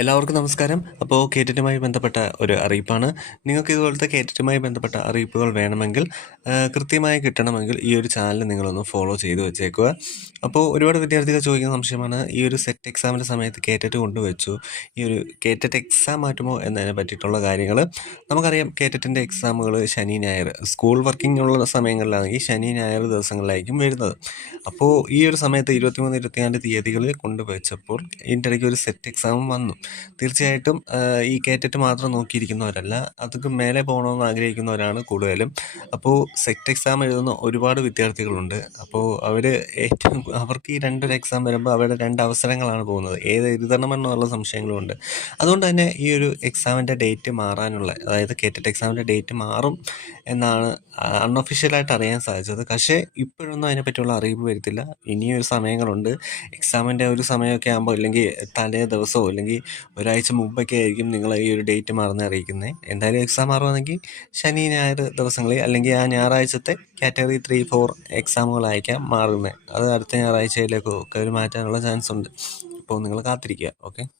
എല്ലാവർക്കും നമസ്കാരം. അപ്പോൾ കേറ്ററ്റുമായി ബന്ധപ്പെട്ട ഒരു അറിയിപ്പാണ്. നിങ്ങൾക്ക് ഇതുപോലത്തെ കേറ്ററ്റുമായി ബന്ധപ്പെട്ട അറിയിപ്പുകൾ വേണമെങ്കിൽ കൃത്യമായി കിട്ടണമെങ്കിൽ ഈ ഒരു ചാനൽ നിങ്ങളൊന്ന് ഫോളോ ചെയ്ത് വെച്ചേക്കുക. അപ്പോൾ ഒരുപാട് വിദ്യാർത്ഥികൾ ചോദിക്കുന്ന സംശയമാണ് ഈ ഒരു സെറ്റ് എക്സാമിന്റെ സമയത്ത് കേറ്ററ്റ് കൊണ്ടുവച്ചു. ഈ ഒരു കേറ്ററ്റ് എക്സാം മാറ്റുമോ എന്നതിനെ പറ്റിയിട്ടുള്ള കാര്യങ്ങൾ. നമുക്കറിയാം കേറ്ററ്റിന്റെ എക്സാമുകൾ ശനി ഞായർ. സ്കൂൾ വർക്കിംഗ് ഉള്ള സമയങ്ങളിലാണെങ്കിൽ ശനി ഞായർ ദിവസങ്ങളിലായിരിക്കും വരുന്നത്. അപ്പോൾ ഈ ഒരു സമയത്ത് ഇരുപത്തിമൂന്ന് ഇരുപത്തിനാല് തീയതികളിൽ കൊണ്ടുവച്ചപ്പോൾ ഇതിന്റെ ഇടയ്ക്ക് ഒരു സെറ്റ് എക്സാമും വന്നു. തീർച്ചയായിട്ടും ഈ കേറ്ററ്റ് മാത്രം നോക്കിയിരിക്കുന്നവരല്ല അതൊക്കെ മേലെ പോകണമെന്ന് ആഗ്രഹിക്കുന്നവരാണ് കൂടുതലും. അപ്പോൾ സെറ്റ് എക്സാം എഴുതുന്ന ഒരുപാട് വിദ്യാർത്ഥികളുണ്ട്. അപ്പോൾ അവർ ഏറ്റവും അവർക്ക് ഈ രണ്ടൊരു എക്സാം വരുമ്പോൾ അവരുടെ രണ്ട് അവസരങ്ങളാണ് പോകുന്നത്. ഏത് എഴുതണമെന്നുള്ള സംശയങ്ങളുമുണ്ട് അതുകൊണ്ട് തന്നെ ഈ ഒരു എക്സാമിന്റെ ഡേറ്റ് മാറാനുള്ള അതായത് കേറ്ററ്റ് എക്സാമിന്റെ ഡേറ്റ് മാറും എന്നാണ് അൺഒഫീഷ്യലായിട്ട് അറിയാൻ സാധിച്ചത്. പക്ഷേ ഇപ്പോഴൊന്നും അതിനെപ്പറ്റിയുള്ള അറിയിപ്പ് വരുത്തില്ല ഇനിയും ഒരു സമയങ്ങളുണ്ട്. എക്സാമിന്റെ ഒരു സമയമൊക്കെ ആകുമ്പോൾ അല്ലെങ്കിൽ തലേ ദിവസമോ അല്ലെങ്കിൽ ഒരാഴ്ച മുമ്പൊക്കെ ആയിരിക്കും നിങ്ങൾ ഈ ഒരു ഡേറ്റ് മറന്ന് അറിയിക്കുന്നത് എന്തായാലും എക്സാം മാറുവാണെങ്കിൽ ശനി ഞായർ ദിവസങ്ങളിൽ അല്ലെങ്കിൽ ആ ഞായറാഴ്ചത്തെ കാറ്റഗറി ത്രീ ഫോർ എക്സാമുകളായിരിക്കാം മാറുന്നത് അത് അടുത്ത ഞായറാഴ്ചയിലേക്കൊക്കെ ഒരു മാറ്റാനുള്ള ചാൻസ് ഉണ്ട് അപ്പോൾ നിങ്ങൾ കാത്തിരിക്കുക. ഓക്കെ.